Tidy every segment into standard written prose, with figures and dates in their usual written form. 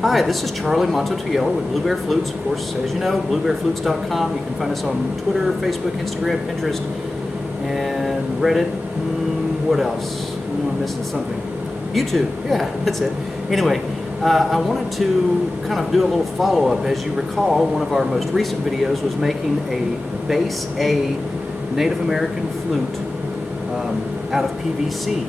Hi, this is Charlie Montotiello with Blue Bear Flutes. Of course, as you know, bluebearflutes.com. You can find us on Twitter, Facebook, Instagram, Pinterest, and Reddit. What else? I'm missing something. YouTube. Yeah, that's it. Anyway, I wanted to kind of do a little follow-up. As you recall, one of our most recent videos was making a Base A Native American flute out of PVC.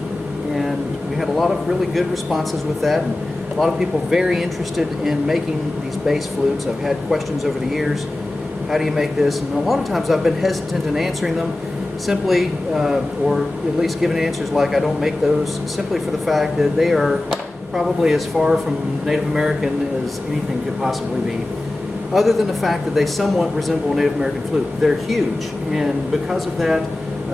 And we had a lot of really good responses with that. And a lot of people very interested in making these bass flutes. I've had questions over the years, how do you make this? And a lot of times I've been hesitant in answering them simply, or at least giving answers like I don't make those, simply for the fact that they are probably as far from Native American as anything could possibly be. Other than the fact that they somewhat resemble a Native American flute. They're huge, and because of that,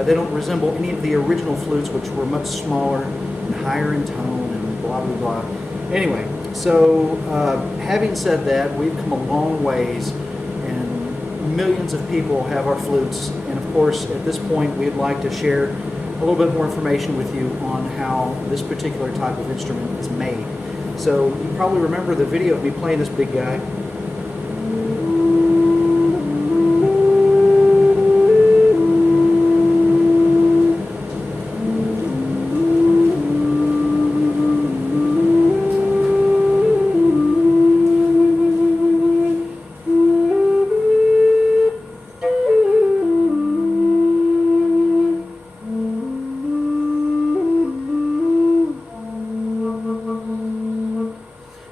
they don't resemble any of the original flutes, which were much smaller and higher in tone and blah, blah, blah. Anyway, so having said that, we've come a long ways, and millions of people have our flutes. And of course, at this point, we'd like to share a little bit more information with you on how this particular type of instrument is made. So you probably remember the video of me playing this big guy.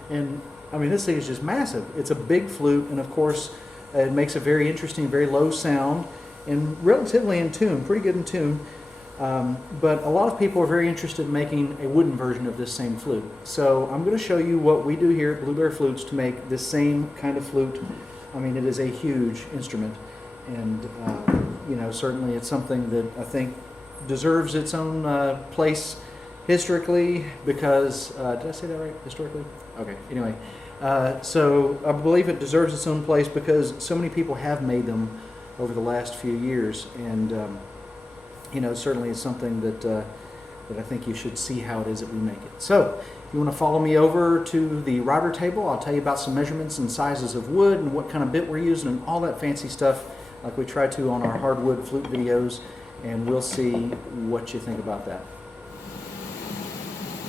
And I mean, this thing is just massive. It's a big flute, and of course, it makes a very interesting, very low sound, and relatively in tune, pretty good in tune. But a lot of people are very interested in making a wooden version of this same flute. So I'm going to show you what we do here at Blue Bear Flutes to make this same kind of flute. I mean, it is a huge instrument, and you know, certainly it's something that I think deserves its own place historically, because did I say that right? Historically? Okay. Anyway, so I believe it deserves its own place because so many people have made them over the last few years, and you know, certainly it's something that that I think you should see how it is that we make it. So, if you want to follow me over to the router table, I'll tell you about some measurements and sizes of wood and what kind of bit we're using and all that fancy stuff, like we try to on our hardwood flute videos, and we'll see what you think about that.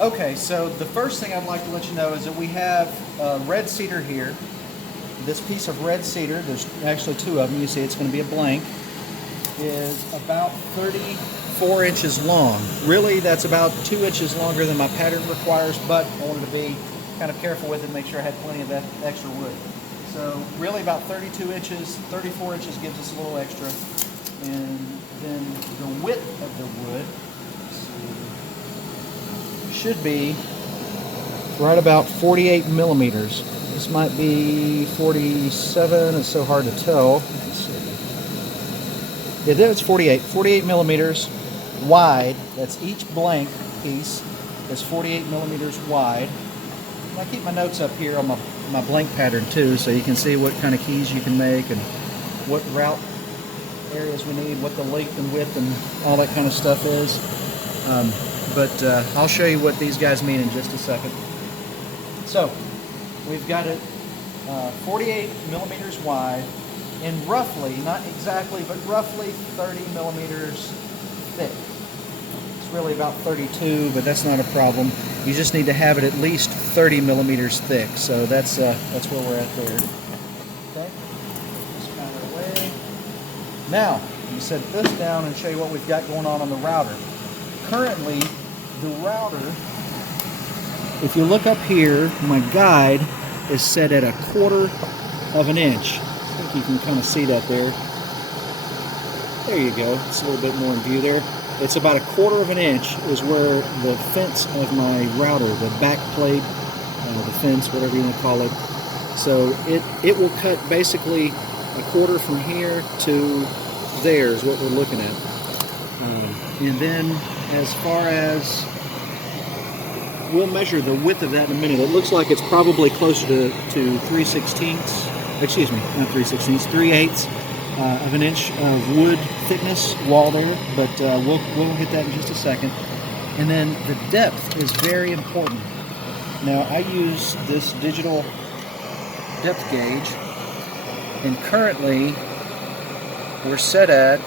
Okay, so the first thing I'd like to let you know is that we have red cedar here. This piece of red cedar, there's actually two of them, you see it's going to be a blank, is about 34 inches long. Really, that's about 2 inches longer than my pattern requires, but I wanted to be kind of careful with it and make sure I had plenty of that extra wood. So really about 32 inches, 34 inches gives us a little extra. And then the width of the wood, should be right about 48 millimeters. This might be 47, it's so hard to tell. Let's see. Yeah, there it's 48 millimeters wide. That's each blank piece is 48 millimeters wide. And I keep my notes up here on my blank pattern too, so you can see what kind of keys you can make and what route areas we need, what the length and width and all that kind of stuff is. But I'll show you what these guys mean in just a second. So, we've got it 48 millimeters wide and roughly, not exactly, but roughly 30 millimeters thick. It's really about 32, but that's not a problem. You just need to have it at least 30 millimeters thick. So that's where we're at there. Okay, just kind of away. Now, let me set this down and show you what we've got going on the router. Currently, the router, if you look up here, my guide is set at 1/4 of an inch. I think you can kind of see that there. There you go. It's a little bit more in view there. It's about 1/4 of an inch is where the fence of my router, the back plate, the fence, whatever you want to call it. So it will cut basically 1/4 from here to there is what we're looking at. And then as far as, we'll measure the width of that in a minute. It looks like it's probably closer to 3/16, excuse me, not 3/16, 3/8 of an inch of wood thickness wall there, but we'll hit that in just a second. And then the depth is very important. Now I use this digital depth gauge, and currently we're set at,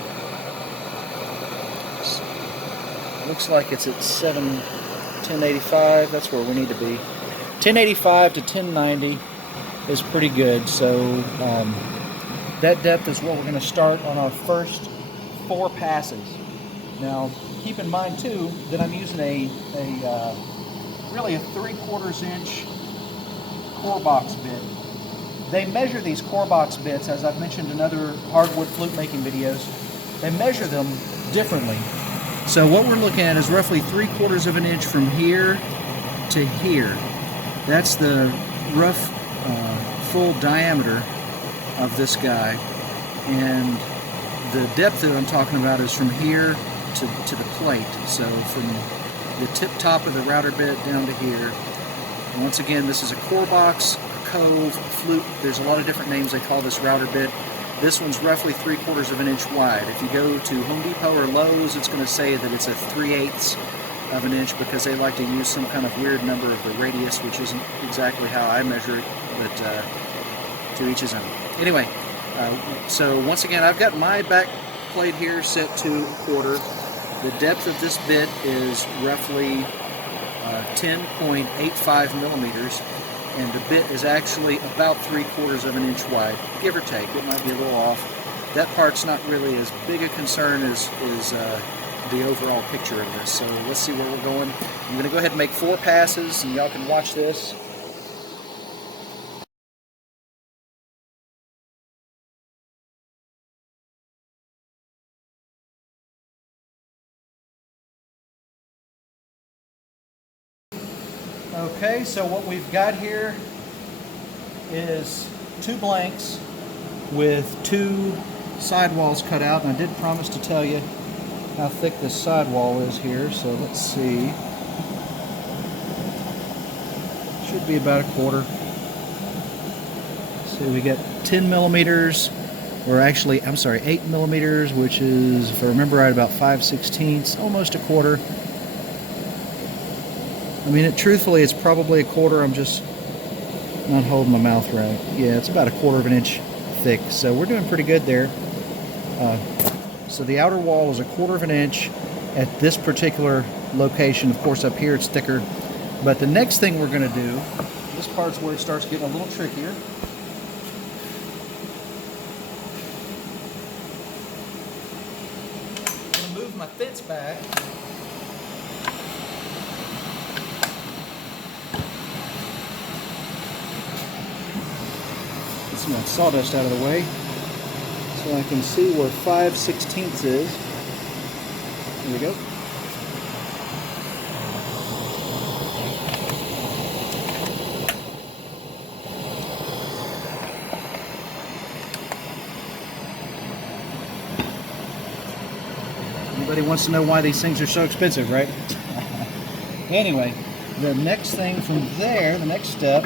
looks like it's at 1085. That's where we need to be. 1085 to 1090 is pretty good. So that depth is what we're going to start on our first 4 passes. Now keep in mind too that I'm using really a 3/4 inch core box bit. They measure these core box bits, as I've mentioned in other hardwood flute making videos, they measure them differently. So what we're looking at is roughly 3/4 inch from here to here. That's the rough full diameter of this guy, and the depth that I'm talking about is from here to the plate. So from the tip top of the router bit down to here. And once again, this is a core box, a cove, flute. There's a lot of different names they call this router bit. This one's roughly 3/4 inch wide. If you go to Home Depot or Lowe's, it's going to say that it's a 3/8 inch because they like to use some kind of weird number of the radius, which isn't exactly how I measure it, but to each his own. Anyway, so once again, I've got my back plate here set to 1/4. The depth of this bit is roughly 10.85 millimeters, and the bit is actually about 3/4 inch wide, give or take. It might be a little off. That part's not really as big a concern as the overall picture of this. So let's see where we're going. I'm going to go ahead and make 4 passes, and y'all can watch this. Okay, so what we've got here is 2 blanks with 2 sidewalls cut out, and I did promise to tell you how thick this sidewall is here, so let's see. Should be about 1/4. So we got 10 millimeters, or actually, I'm sorry, 8 millimeters, which is, if I remember right, about 5/16, almost 1/4. I mean, truthfully, it's probably 1/4. I'm just not holding my mouth right. Yeah, it's about 1/4 inch thick, so we're doing pretty good there. So the outer wall is 1/4 inch at this particular location. Of course, up here it's thicker. But the next thing we're going to do, this part's where it starts getting a little trickier. I'm going to move my fence back. Get some of that sawdust out of the way, so I can see where 5/16 is. There we go. Everybody wants to know why these things are so expensive, right? Anyway, the next thing from there, the next step,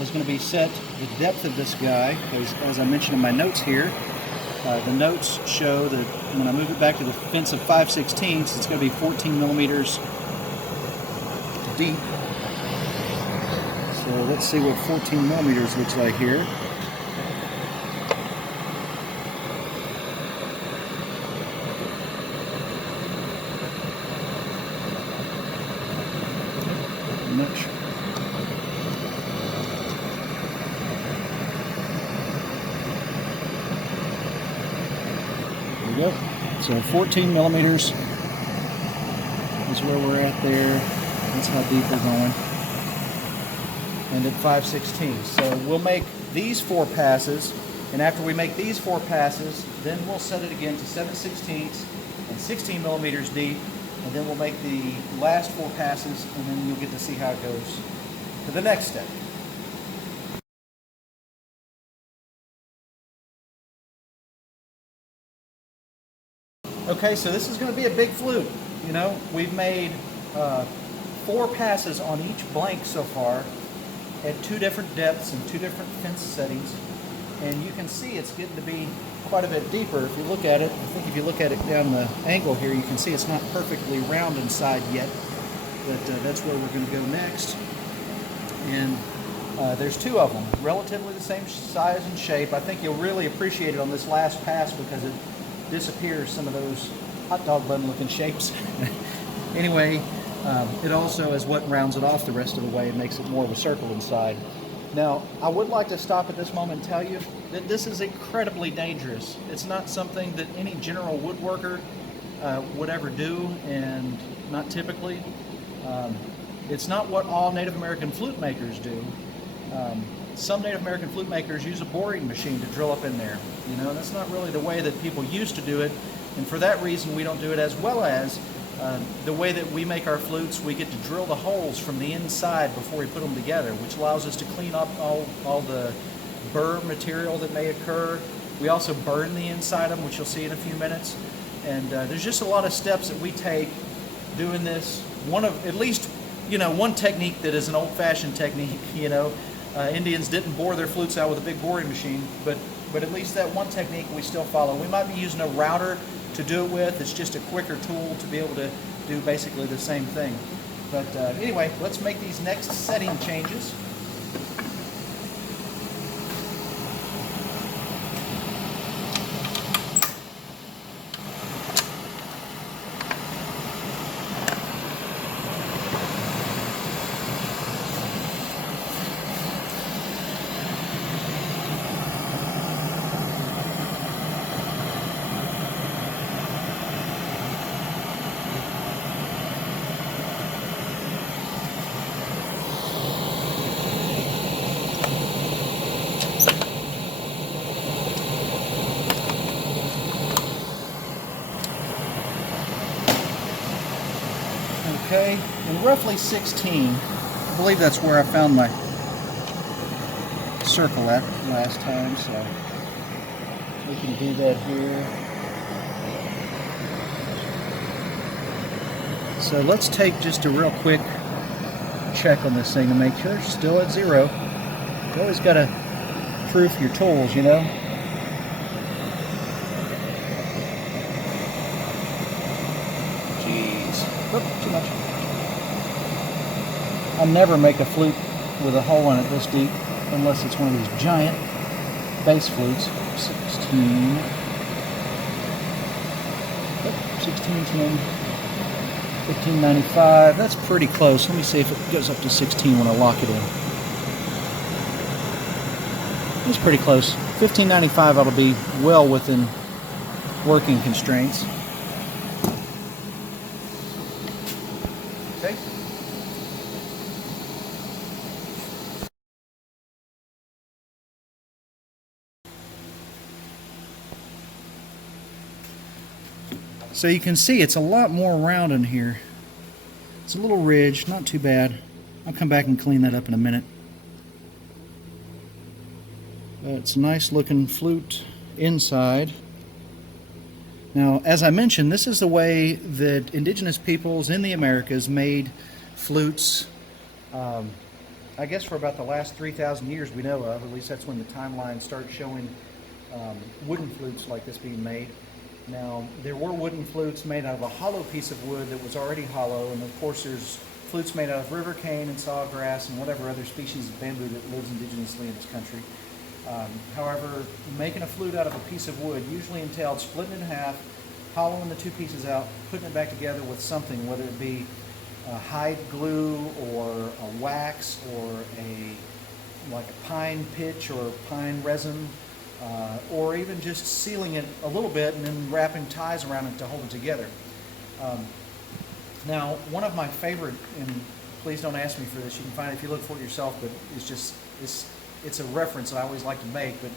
is going to be set the depth of this guy, because as I mentioned in my notes here, the notes show that when I move it back to the fence of 5/16, it's going to be 14 millimeters deep. So let's see what 14 millimeters looks like here. I'm not sure. Yep. So 14 millimeters is where we're at there. That's how deep we're going. And at 5/16. So we'll make these 4 passes, and after we make these 4 passes, then we'll set it again to 7/16 and 16 millimeters deep, and then we'll make the last 4 passes, and then you'll get to see how it goes to the next step. Okay, so this is going to be a big flute. You know, we've made 4 passes on each blank so far at 2 different depths and 2 different fence settings, and you can see it's getting to be quite a bit deeper. If you look at it, I think if you look at it down the angle here, you can see it's not perfectly round inside yet, but that's where we're going to go next. And there's two of them, relatively the same size and shape. I think you'll really appreciate it on this last pass because it disappears some of those hot dog bun looking shapes. Anyway, it also is what rounds it off the rest of the way and makes it more of a circle inside. Now, I would like to stop at this moment and tell you that this is incredibly dangerous. It's not something that any general woodworker would ever do, and not typically. It's not what all Native American flute makers do. Some Native American flute makers use a boring machine to drill up in there. You know, that's not really the way that people used to do it, and for that reason we don't do it, as well as the way that we make our flutes. We get to drill the holes from the inside before we put them together, which allows us to clean up all the burr material that may occur. We also burn the inside of them, which you'll see in a few minutes. And there's just a lot of steps that we take doing this. At least one technique that is an old-fashioned technique. Indians didn't bore their flutes out with a big boring machine, but at least that one technique we still follow. We might be using a router to do it with. It's just a quicker tool to be able to do basically the same thing. But anyway, let's make these next setting changes. Okay, and roughly 16. I believe that's where I found my circle at last time, so we can do that here. So let's take just a real quick check on this thing to make sure it's still at 0. You always got to proof your tools, you know. Oop, too much. I'll never make a flute with a hole in it this deep unless it's one of these giant bass flutes. 16. Oop, 1610. 1595. That's pretty close. Let me see if it goes up to 16 when I lock it in. It's pretty close. 1595 ought to be well within working constraints. Okay. So you can see it's a lot more round in here. It's a little ridge, not too bad. I'll come back and clean that up in a minute. But it's a nice looking flute inside. Now, as I mentioned, this is the way that indigenous peoples in the Americas made flutes, I guess for about the last 3,000 years we know of. At least that's when the timeline starts showing wooden flutes like this being made. Now, there were wooden flutes made out of a hollow piece of wood that was already hollow, and of course there's flutes made out of river cane and sawgrass and whatever other species of bamboo that lives indigenously in this country. However, making a flute out of a piece of wood usually entailed splitting it in half, hollowing the two pieces out, putting it back together with something, whether it be hide glue or a wax or like a pine pitch or pine resin, or even just sealing it a little bit and then wrapping ties around it to hold it together. Now, one of my favorite, and please don't ask me for this, you can find it if you look for it yourself, but it's a reference that I always like to make, but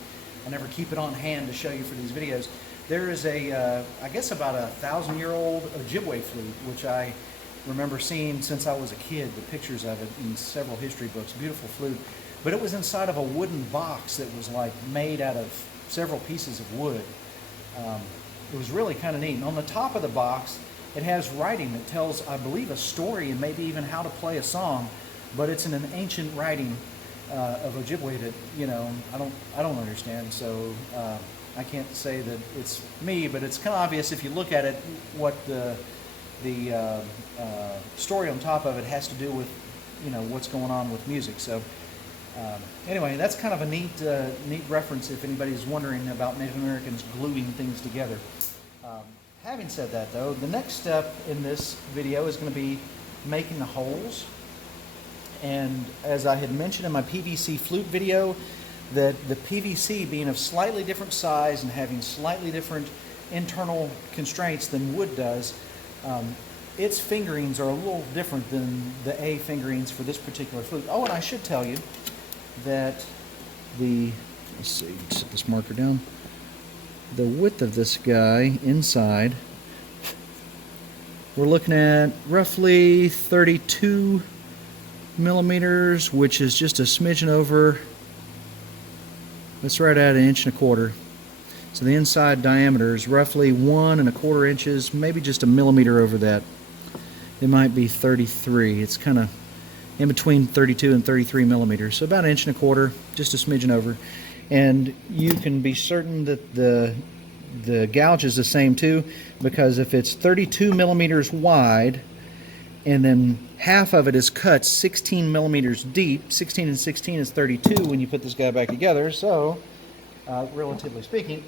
I never keep it on hand to show you for these videos. There is I guess about 1,000-year-old Ojibwe flute, which I remember seeing since I was a kid, the pictures of it in several history books. Beautiful flute. But it was inside of a wooden box that was like made out of several pieces of wood. It was really kind of neat. And on the top of the box, it has writing that tells, I believe, a story and maybe even how to play a song, but it's in an ancient writing of Ojibwe that, you know, I don't understand. So I can't say that it's me, but it's kind of obvious if you look at it what the story on top of it has to do with you know, what's going on with music. So anyway, that's kind of a neat reference if anybody's wondering about Native Americans gluing things together. Having said that, though, the next step in this video is going to be making the holes. And as I had mentioned in my PVC flute video, that the PVC being of slightly different size and having slightly different internal constraints than wood does, its fingerings are a little different than the A fingerings for this particular flute. Oh, and I should tell you that let's see, set this marker down. The width of this guy inside, we're looking at roughly 32 millimeters, which is just a smidgen over, that's right at 1.25 inches. So the inside diameter is roughly 1.25 inches, maybe just a millimeter over that. It might be 33. It's kind of in between 32 and 33 millimeters, so about 1.25 inches, just a smidgen over. And you can be certain that the gouge is the same too, because if it's 32 millimeters wide and then half of it is cut 16 millimeters deep, 16 and 16 is 32 when you put this guy back together, so relatively speaking.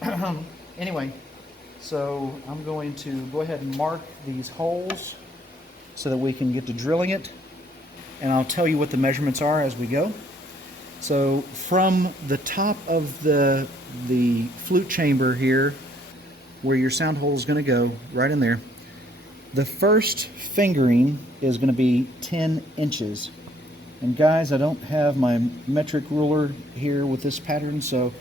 Anyway, so I'm going to go ahead and mark these holes so that we can get to drilling it, and I'll tell you what the measurements are as we go. So from the top of the flute chamber here, where your sound hole is going to go, right in there, the first fingering is going to be 10 inches. And guys, I don't have my metric ruler here with this pattern, so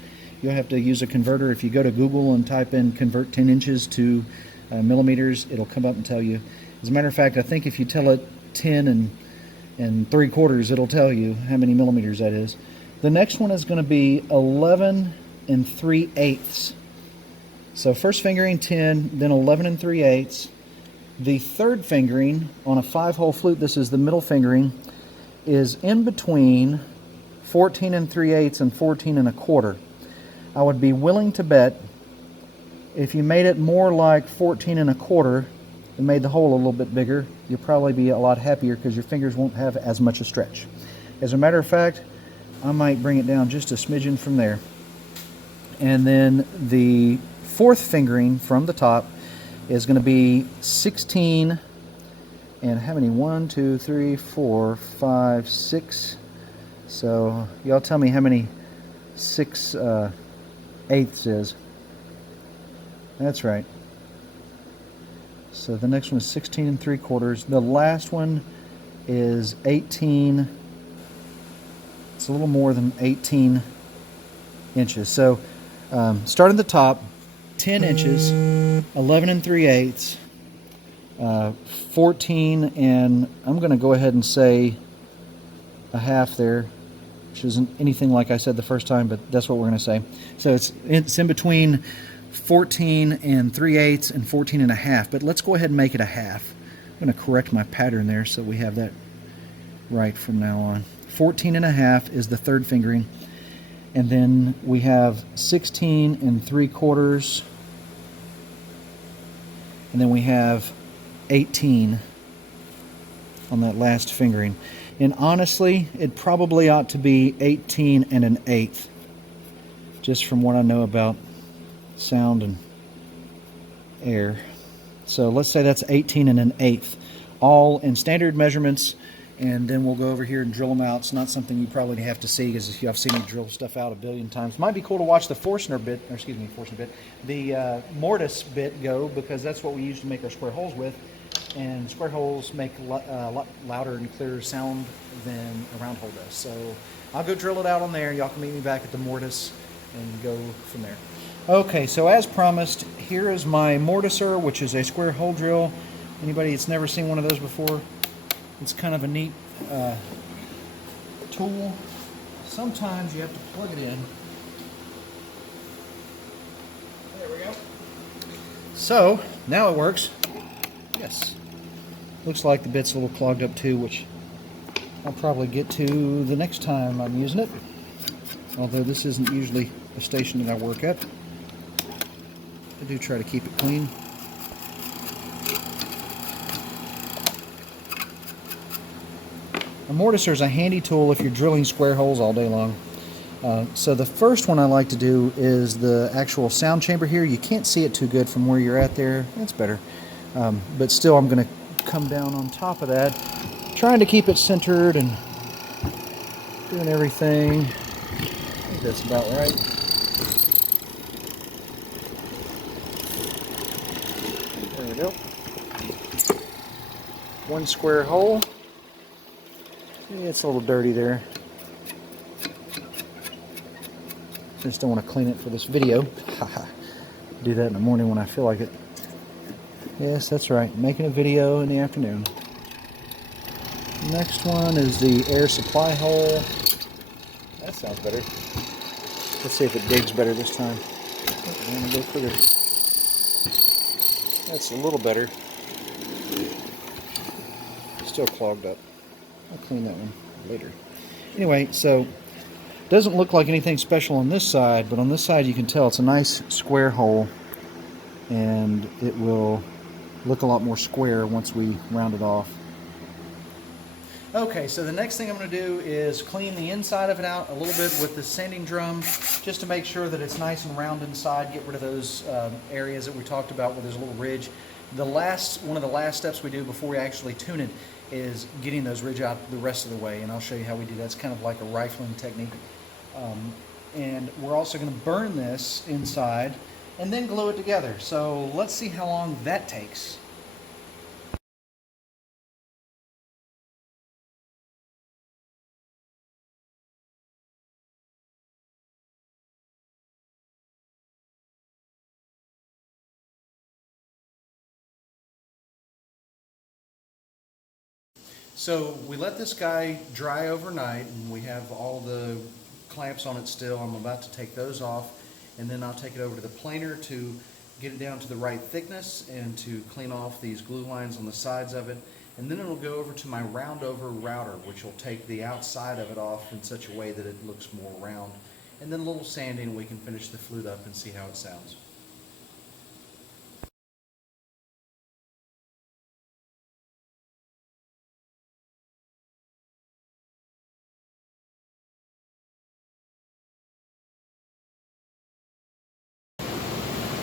you'll have to use a converter. If you go to Google and type in convert 10 inches to millimeters, it'll come up and tell you. As a matter of fact, I think if you tell it 10 and 3/4, it'll tell you how many millimeters that is. The next one is going to be 11 3/8. So first fingering 10, then 11 3/8. The third fingering on a 5-hole flute, this is the middle fingering, is in between 14 3/8 and 14 1/4. I would be willing to bet if you made it more like 14 1/4 and made the hole a little bit bigger, you'll probably be a lot happier because your fingers won't have as much a stretch. As a matter of fact, I might bring it down just a smidgen from there. And then the fourth fingering from the top is going to be 16, and how many? 1, 2, 3, 4, 5, 6. So y'all tell me how many 6/8 is. That's right. So the next one is 16 3/4. The last one is 18. It's a little more than 18 inches. So start at the top, 10 inches, 11 3/8, 14, and I'm going to go ahead and say a half there, which isn't anything like I said the first time, but that's what we're going to say. So it's in between 14 3/8 and 14 1/2, but let's go ahead and make it a half. I'm going to correct my pattern there so we have that right from now on. 14 1/2 is the third fingering, and then we have 16 3/4, and then we have 18 on that last fingering. And honestly, it probably ought to be 18 1/8, just from what I know about sound and air. So let's say that's 18 1/8, all in standard measurements, and then we'll go over here and drill them out. It's not something you probably have to see, because I've seen me drill stuff out a billion times. Might be cool to watch the the mortise bit go, because that's what we use to make our square holes with, and square holes make a lot louder and clearer sound than a round hole does. So I'll go drill it out on there. Y'all can meet me back at the mortise and go from there. Okay, so as promised, here is my mortiser, which is a square hole drill. Anybody that's never seen one of those before, it's kind of a neat tool. Sometimes you have to plug it in. There we go. So now it works. Yes. Looks like the bit's a little clogged up too, which I'll probably get to the next time I'm using it. Although this isn't usually a station that I work at. I do try to keep it clean. A mortiser is a handy tool if you're drilling square holes all day long. So the first one I like to do is the actual sound chamber here. You can't see it too good from where you're at there. That's better. But still, I'm going to come down on top of that, trying to keep it centered and doing everything. I think that's about right. There we go. One square hole. Yeah, it's a little dirty there. I just don't want to clean it for this video. Do that in the morning when I feel like it. Yes, that's right. Making a video in the afternoon. Next one is the air supply hole. That sounds better. Let's see if it digs better this time. I'm going to go further. That's a little better. Still clogged up. I'll clean that one later. Anyway, so doesn't look like anything special on this side, but on this side you can tell it's a nice square hole, and it will look a lot more square once we round it off. Okay, so the next thing I'm going to do is clean the inside of it out a little bit with the sanding drum, just to make sure that it's nice and round inside, get rid of those areas that we talked about where there's a little ridge. One of the last steps we do before we actually tune it is getting those ridge out the rest of the way, and I'll show you how we do that. It's kind of like a rifling technique. And we're also going to burn this inside and then glue it together. So let's see how long that takes. So we let this guy dry overnight, and we have all the clamps on it still. I'm about to take those off, and then I'll take it over to the planer to get it down to the right thickness and to clean off these glue lines on the sides of it. And then it'll go over to my round over router, which will take the outside of it off in such a way that it looks more round. And then a little sanding, we can finish the flute up and see how it sounds.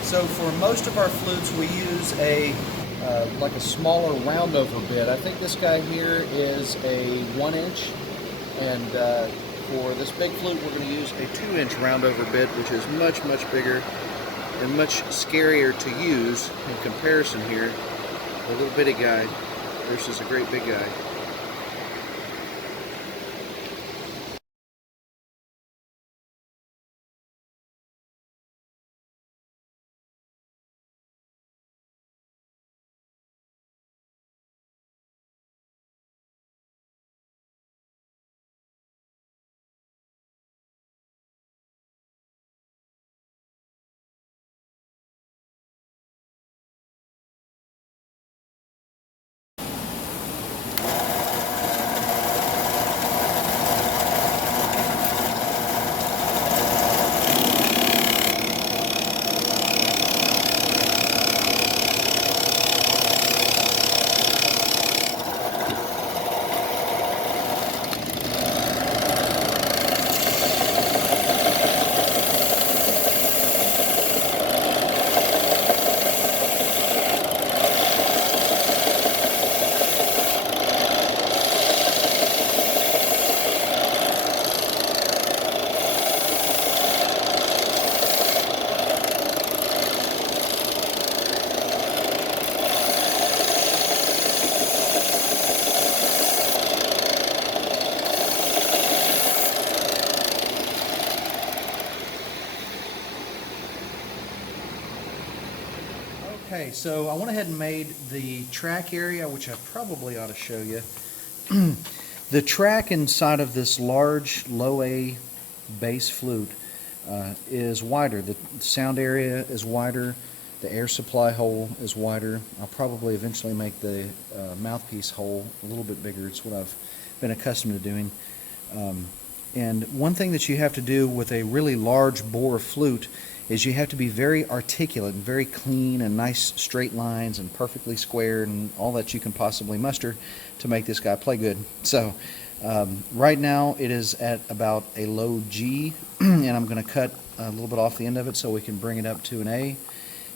So for most of our flutes, we use like a smaller round over bit. I think this guy here is a 1 inch, and for this big flute, we're going to use a 2-inch round over bit, which is much, much bigger and much scarier to use in comparison here. A little bitty guy versus a great big guy. Okay, so I went ahead and made the track area, which I probably ought to show you. The track inside of this large low A bass flute is wider. The sound area is wider. The air supply hole is wider. I'll probably eventually make the mouthpiece hole a little bit bigger. It's what I've been accustomed to doing. And one thing that you have to do with a really large bore flute is you have to be very articulate and very clean and nice straight lines and perfectly squared and all that you can possibly muster to make this guy play good. So Right now it is at about a low G, and I'm going to cut a little bit off the end of it so we can bring it up to an A,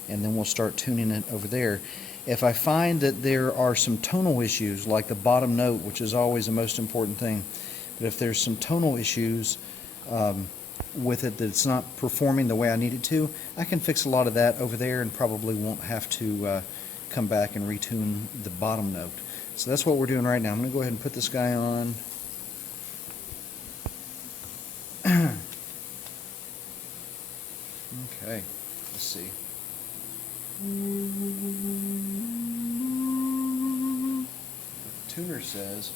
and then we'll start tuning it over there. If I find that there are some tonal issues, like the bottom note, which is always the most important thing, but if there's some tonal issues with it that it's not performing the way I need it to, I can fix a lot of that over there and probably won't have to come back and retune the bottom note. So that's what we're doing right now. I'm going to go ahead and put this guy on. Okay, let's see. The tuner says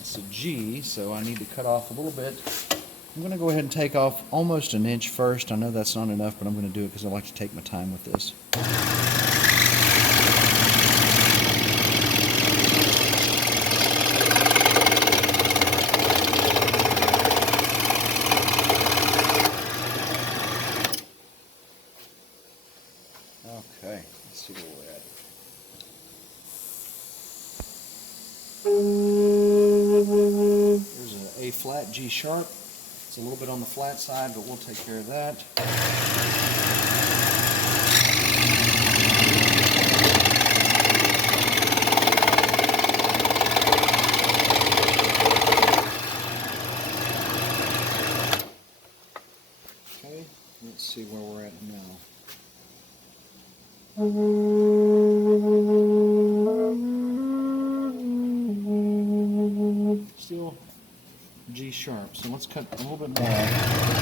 it's a G, so I need to cut off a little bit. I'm going to go ahead and take off almost an inch first. I know that's not enough, but I'm going to do it because I like to take my time with this. Okay, let's see where we're at. There's an A flat, G sharp. It's a little bit on the flat side, but we'll take care of that. Okay, let's see where we're at now. Still G sharp, so let's cut a little bit more off.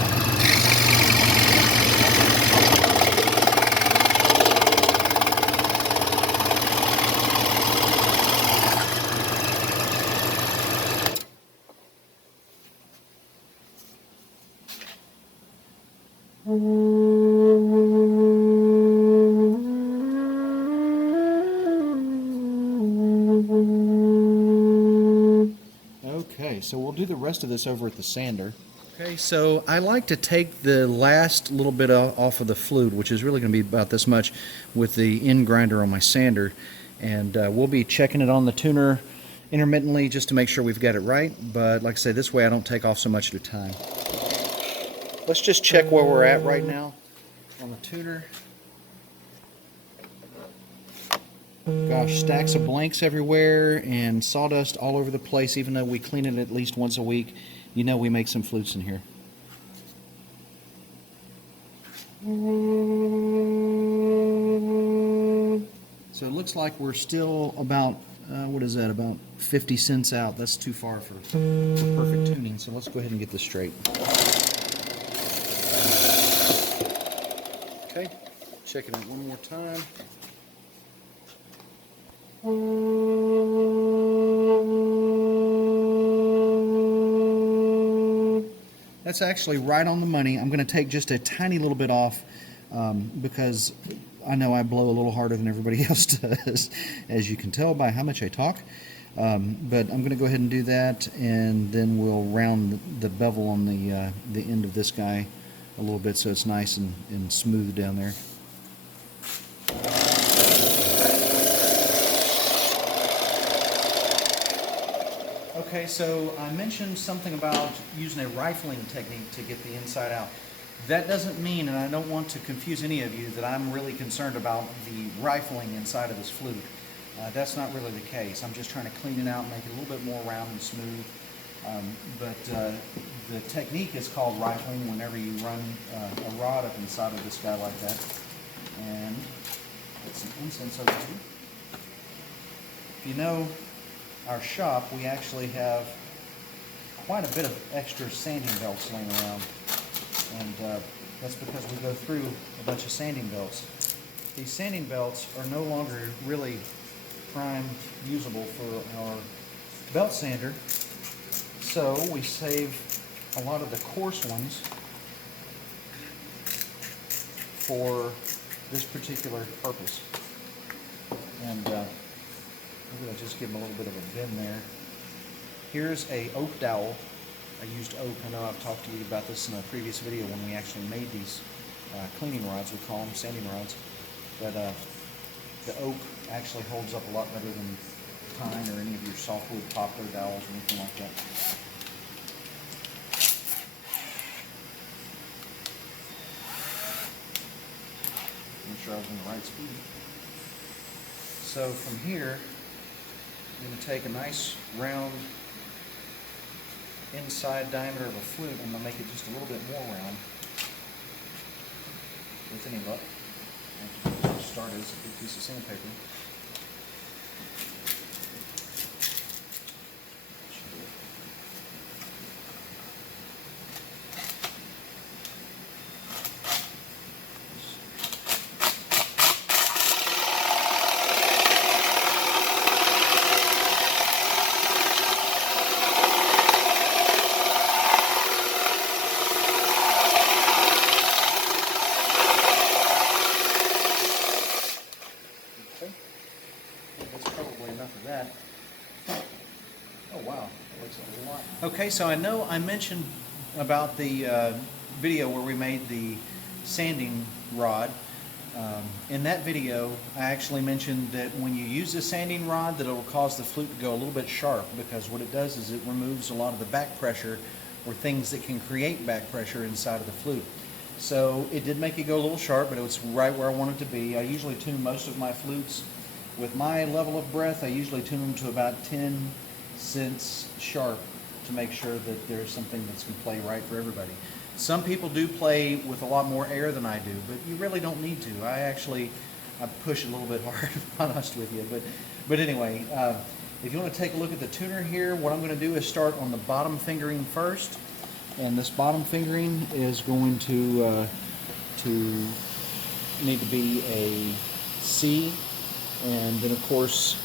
Okay, so we'll do the rest of this over at the sander. Okay, so I like to take the last little bit off of the flute, which is really going to be about this much, with the end grinder on my sander, and we'll be checking it on the tuner intermittently just to make sure we've got it right, but like I say, this way I don't take off so much at a time. Let's just check where we're at right now on the tuner. Gosh, stacks of blanks everywhere and sawdust all over the place. Even though we clean it at least once a week, you know we make some flutes in here. So it looks like we're still about, what is that, about 50 cents out. That's too far for perfect tuning, so let's go ahead and get this straight. Okay, checking it one more time. That's actually right on the money. I'm going to take just a tiny little bit off because I know I blow a little harder than everybody else does, as you can tell by how much I talk. But I'm going to go ahead and do that, and then we'll round the bevel on the end of this guy a little bit so it's nice and smooth down there. Okay, so I mentioned something about using a rifling technique to get the inside out. That doesn't mean, and I don't want to confuse any of you, that I'm really concerned about the rifling inside of this flute. That's not really the case. I'm just trying to clean it out and make it a little bit more round and smooth. But the technique is called rifling whenever you run a rod up inside of this guy like that. And get some incense over here. If you know our shop, we actually have quite a bit of extra sanding belts laying around, and that's because we go through a bunch of sanding belts. These sanding belts are no longer really prime usable for our belt sander, so we save a lot of the coarse ones for this particular purpose. And I'm going to just give them a little bit of a bend there. Here's a oak dowel. I used oak. I know I've talked to you about this in a previous video when we actually made these cleaning rods. We call them sanding rods. But The oak actually holds up a lot better than pine or any of your softwood poplar dowels or anything like that. Make sure I was in the right speed. So from here, I'm going to take a nice round inside diameter of a flute, and I'm going to make it just a little bit more round. With any luck. I'll start as a big piece of sandpaper. Okay, so I know I mentioned about the video where we made the sanding rod. In that video, I actually mentioned that when you use the sanding rod, that it will cause the flute to go a little bit sharp, because what it does is it removes a lot of the back pressure or things that can create back pressure inside of the flute. So it did make it go a little sharp, but it was right where I wanted it to be. I usually tune most of my flutes with my level of breath. I usually tune them to about 10 cents sharp to make sure that there's something that's going to play right for everybody. Some people do play with a lot more air than I do, but you really don't need to. I push a little bit hard, to be honest with you. But anyway, if you want to take a look at the tuner here, what I'm going to do is start on the bottom fingering first. And this bottom fingering is going to need to be a C. And then, of course,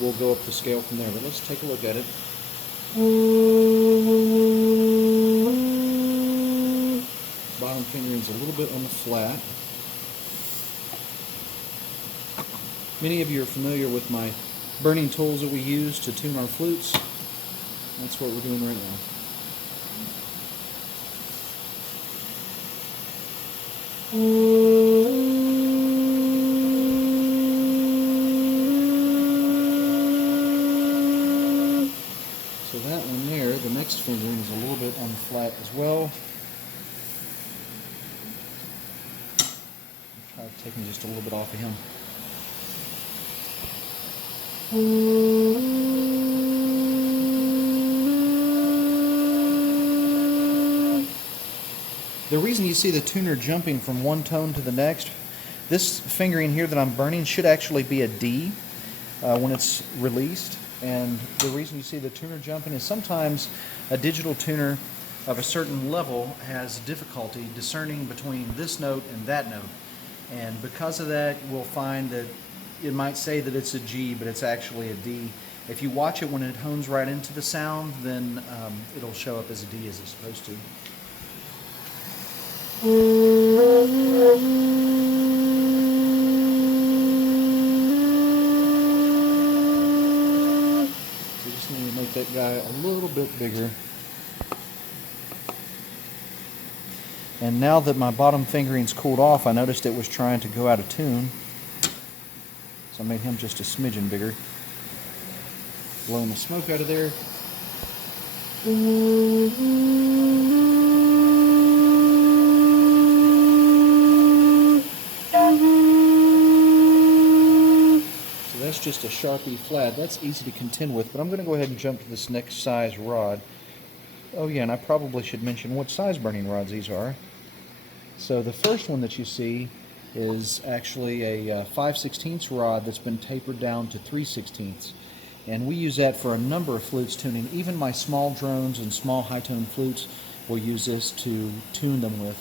we'll go up the scale from there. But let's take a look at it. Bottom fingering's a little bit on the flat. Many of you are familiar with my burning tools that we use to tune our flutes. That's what we're doing right now. So that one there, the next fingering is a little bit on the flat as well. I'll try taking just a little bit off of him. The reason you see the tuner jumping from one tone to the next, this fingering here that I'm burning should actually be a D when it's released. And the reason you see the tuner jumping is sometimes a digital tuner of a certain level has difficulty discerning between this note and that note. And because of that, we'll find that it might say that it's a G, but it's actually a D. If you watch it when it hones right into the sound, then it'll show up as a D as it's supposed to. So just need to make that guy a little bit bigger. And now that my bottom fingering's cooled off, I noticed it was trying to go out of tune. So I made him just a smidgen bigger. Blowing the smoke out of there. So that's just a Sharpie flat. That's easy to contend with, but I'm going to go ahead and jump to this next size rod. Oh yeah, and I probably should mention what size burning rods these are. So the first one that you see is actually a 5/16 rod that's been tapered down to 3/16. And we use that for a number of flutes tuning. Even my small drones and small high-tone flutes will use this to tune them with,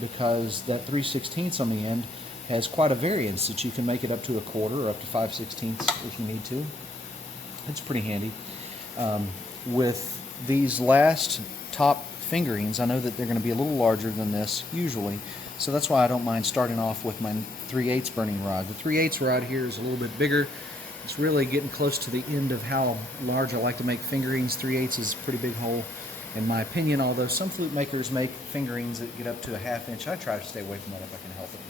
because that 3/16 on the end has quite a variance that you can make it up to a quarter or up to 5/16 if you need to. It's pretty handy. With these last top fingerings, I know that they're going to be a little larger than this usually, so that's why I don't mind starting off with my 3/8 burning rod. The 3/8 rod here is a little bit bigger. It's really getting close to the end of how large I like to make fingerings. 3/8 is a pretty big hole in my opinion, although some flute makers make fingerings that get up to a 1/2 inch. I try to stay away from that if I can help it.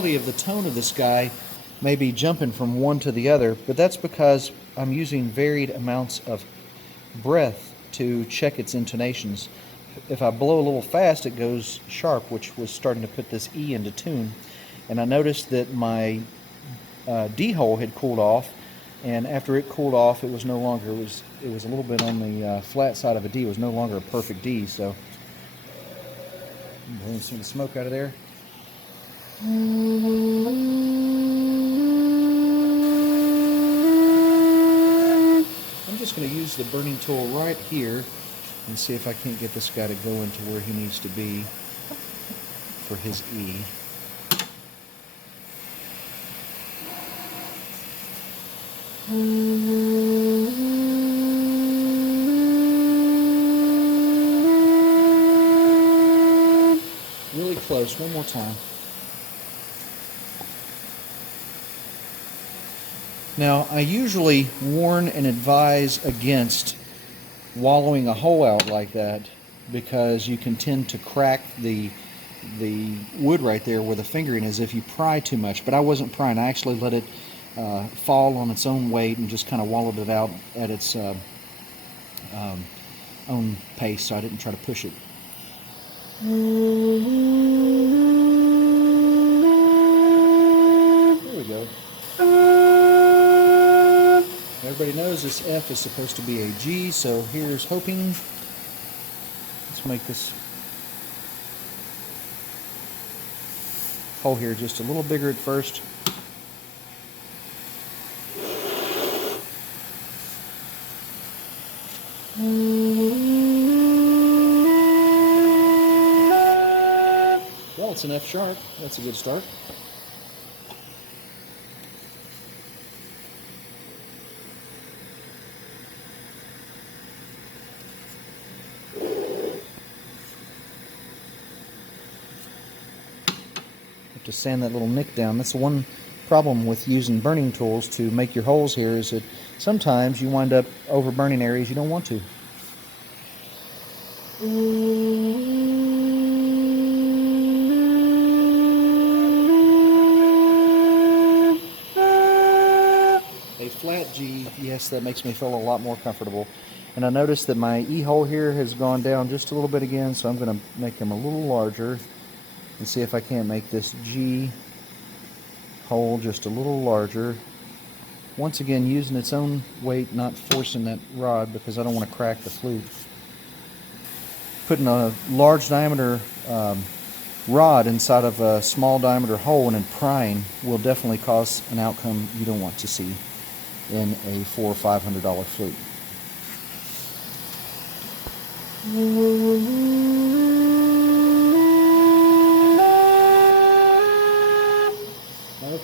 quality of the tone of this guy may be jumping from one to the other, but that's because I'm using varied amounts of breath to check its intonations. If I blow a little fast, it goes sharp, which was starting to put this E into tune. And I noticed that my D hole had cooled off, and after it cooled off, it was no longer, it was a little bit on the flat side of a D. It was no longer a perfect D. So, blowing some of the smoke out of there. I'm just going to use the burning tool right here and see if I can't get this guy to go into where he needs to be for his E. Really close. One more time. Now, I usually warn and advise against wallowing a hole out like that because you can tend to crack the wood right there where the fingering is if you pry too much. But I wasn't prying. I actually let it fall on its own weight and just kind of wallowed it out at its own pace, so I didn't try to push it. There we go. Everybody knows this F is supposed to be a G, so here's hoping. Let's make this hole here just a little bigger at first. Well, it's an F sharp. That's a good start. Have to sand that little nick down. That's the one problem with using burning tools to make your holes here, is that sometimes you wind up over burning areas you don't want to. A flat G, yes, that makes me feel a lot more comfortable. And I noticed that my E hole here has gone down just a little bit again, so I'm going to make them a little larger and see if I can't make this G hole just a little larger. Once again, using its own weight, not forcing that rod because I don't want to crack the flute. Putting a large diameter rod inside of a small diameter hole and then prying will definitely cause an outcome you don't want to see in a $400 or $500 flute.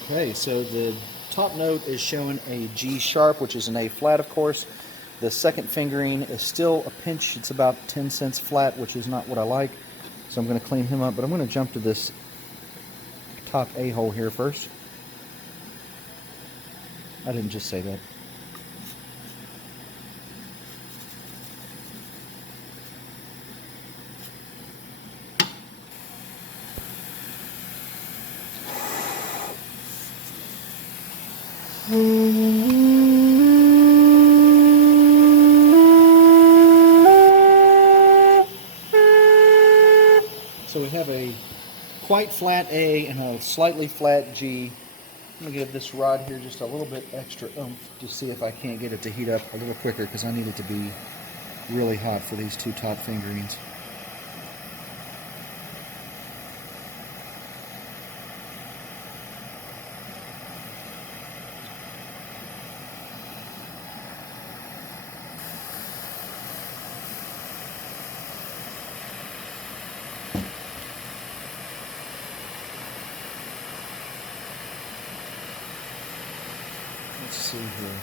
Okay, so the top note is showing a G sharp, which is an A flat, of course. The second fingering is still a pinch. It's about 10 cents flat, which is not what I like. So I'm going to clean him up, but I'm going to jump to this top A hole here first. I didn't just say that. So we have a quite flat A and a slightly flat G. I'm going to give this rod here just a little bit extra oomph to see if I can't get it to heat up a little quicker, because I need it to be really hot for these two top fingerings. Let's see here.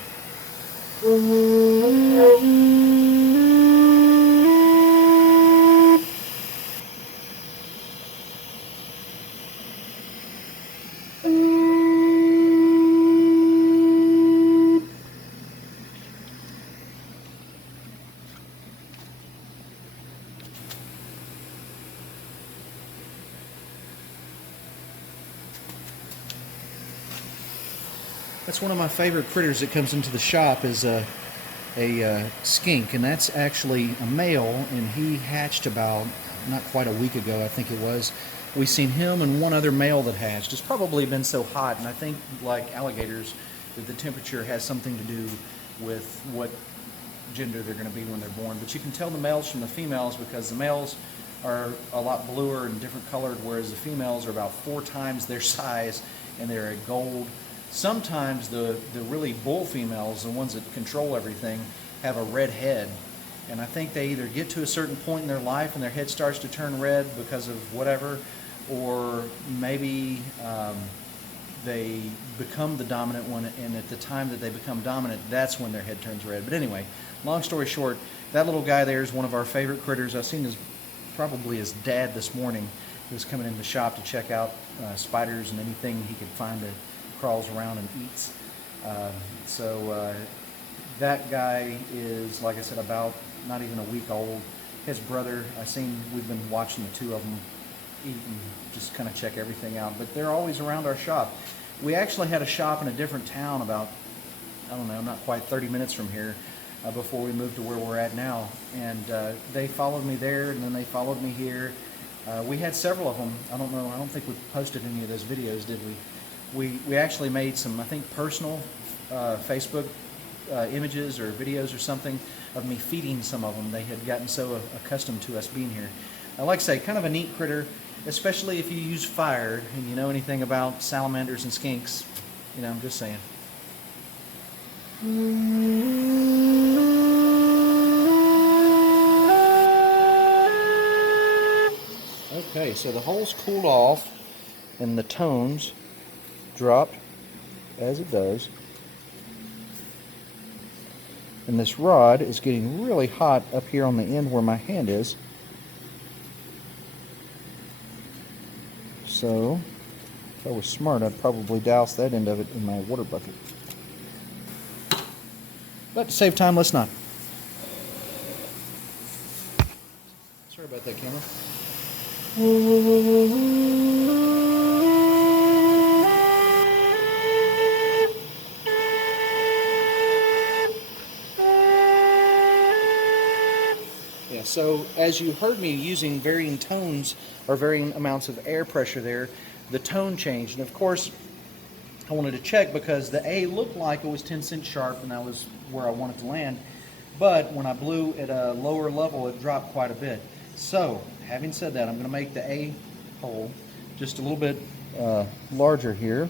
That's one of my favorite critters that comes into the shop is a skink, and that's actually a male, and he hatched about not quite a week ago, I think it was. We seen him and one other male that hatched. It's probably been so hot, and I think like alligators, that the temperature has something to do with what gender they're going to be when they're born. But you can tell the males from the females because the males are a lot bluer and different colored, whereas the females are about 4 times their size, and they're a gold. Sometimes the really bull females, the ones that control everything, have a red head. And I think they either get to a certain point in their life and their head starts to turn red because of whatever, or maybe they become the dominant one, and at the time that they become dominant, that's when their head turns red. But anyway, long story short, that little guy there is one of our favorite critters. I've seen probably his dad this morning. He was coming in the shop to check out spiders and anything he could find that crawls around and eats. That guy is, like I said, about not even a week old. His brother, we've been watching the two of them eat and just kind of check everything out. But they're always around our shop. We actually had a shop in a different town about, I don't know, not quite 30 minutes from here before we moved to where we're at now. And they followed me there, and then they followed me here. We had several of them. I don't think we posted any of those videos, did we? We actually made some, I think, personal Facebook images or videos or something of me feeding some of them. They had gotten so accustomed to us being here. Like I say, kind of a neat critter, especially if you use fire and you know anything about salamanders and skinks. You know, I'm just saying. Okay, so the hole's cooled off and the tones dropped as it does. And this rod is getting really hot up here on the end where my hand is. So, if I was smart, I'd probably douse that end of it in my water bucket. But to save time, let's not. Sorry about that, camera. So as you heard me using varying tones or varying amounts of air pressure there, the tone changed. And of course, I wanted to check because the A looked like it was 10 cents sharp and that was where I wanted to land. But when I blew at a lower level, it dropped quite a bit. So having said that, I'm going to make the A hole just a little bit larger here.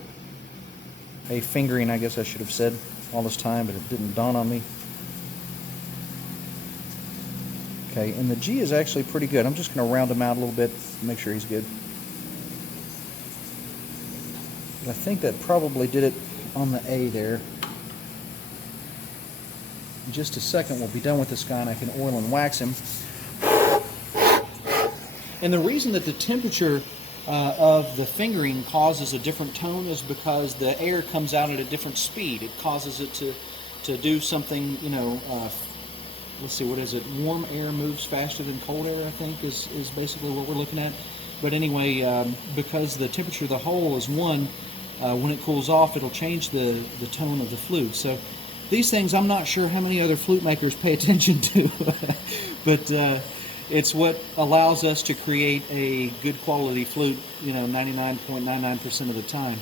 A fingering, I guess I should have said all this time, but it didn't dawn on me. Okay, and the G is actually pretty good. I'm just going to round him out a little bit, make sure he's good. But I think that probably did it on the A there. In just a second, we'll be done with this guy and I can oil and wax him. And the reason that the temperature of the fingering causes a different tone is because the air comes out at a different speed. It causes it to do something, you know, let's see, what is it? Warm air moves faster than cold air, I think, is basically what we're looking at. But anyway, because the temperature of the hole is 1, when it cools off, it'll change the tone of the flute. So these things, I'm not sure how many other flute makers pay attention to, but it's what allows us to create a good quality flute, you know, 99.99% of the time.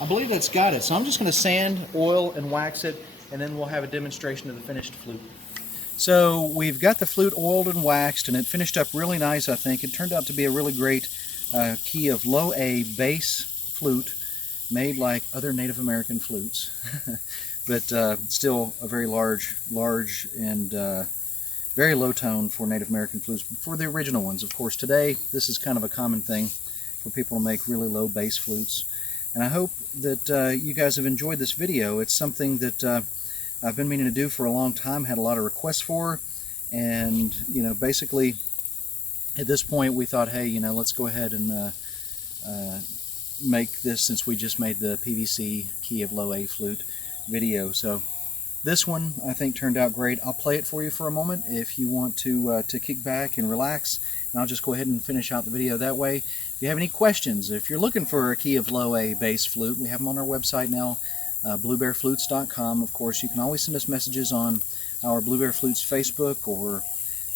I believe that's got it. So I'm just going to sand, oil, and wax it, and then we'll have a demonstration of the finished flute. So we've got the flute oiled and waxed, and it finished up really nice, I think. It turned out to be a really great key of low A bass flute, made like other Native American flutes, but still a very large and very low tone for Native American flutes, for the original ones. Of course, today this is kind of a common thing for people to make really low bass flutes. And I hope that you guys have enjoyed this video. It's something that I've been meaning to do for a long time, had a lot of requests for, and you know, basically at this point we thought, hey, you know, let's go ahead and make this, since we just made the PVC key of low A flute video. So this one I think turned out great. I'll play it for you for a moment if you want to kick back and relax, and I'll just go ahead and finish out the video that way. If you have any questions, if you're looking for a key of low A bass flute, we have them on our website now, bluebearflutes.com. Of course, you can always send us messages on our Blue Bear Flutes Facebook or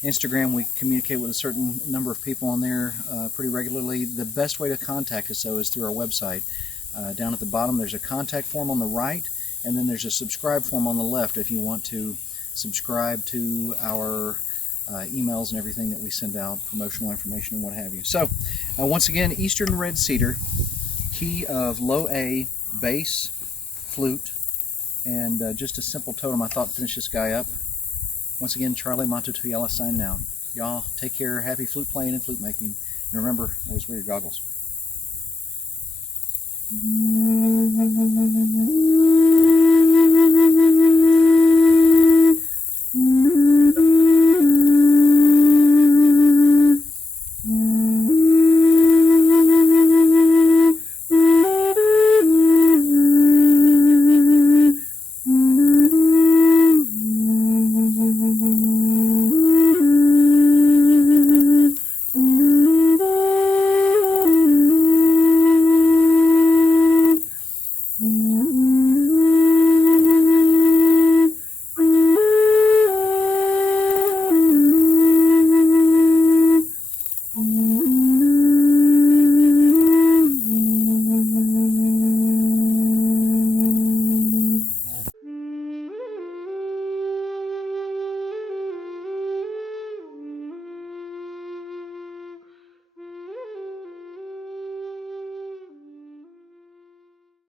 Instagram. We communicate with a certain number of people on there pretty regularly. The best way to contact us, though, is through our website. Down at the bottom, there's a contact form on the right, and then there's a subscribe form on the left if you want to subscribe to our emails and everything that we send out, promotional information and what have you. So, once again, Eastern Red Cedar, key of low A, bass, flute, and just a simple totem. I thought to finish this guy up. Once again, Charlie Montetuyela signing out. Y'all take care, happy flute playing and flute making, and remember, always wear your goggles.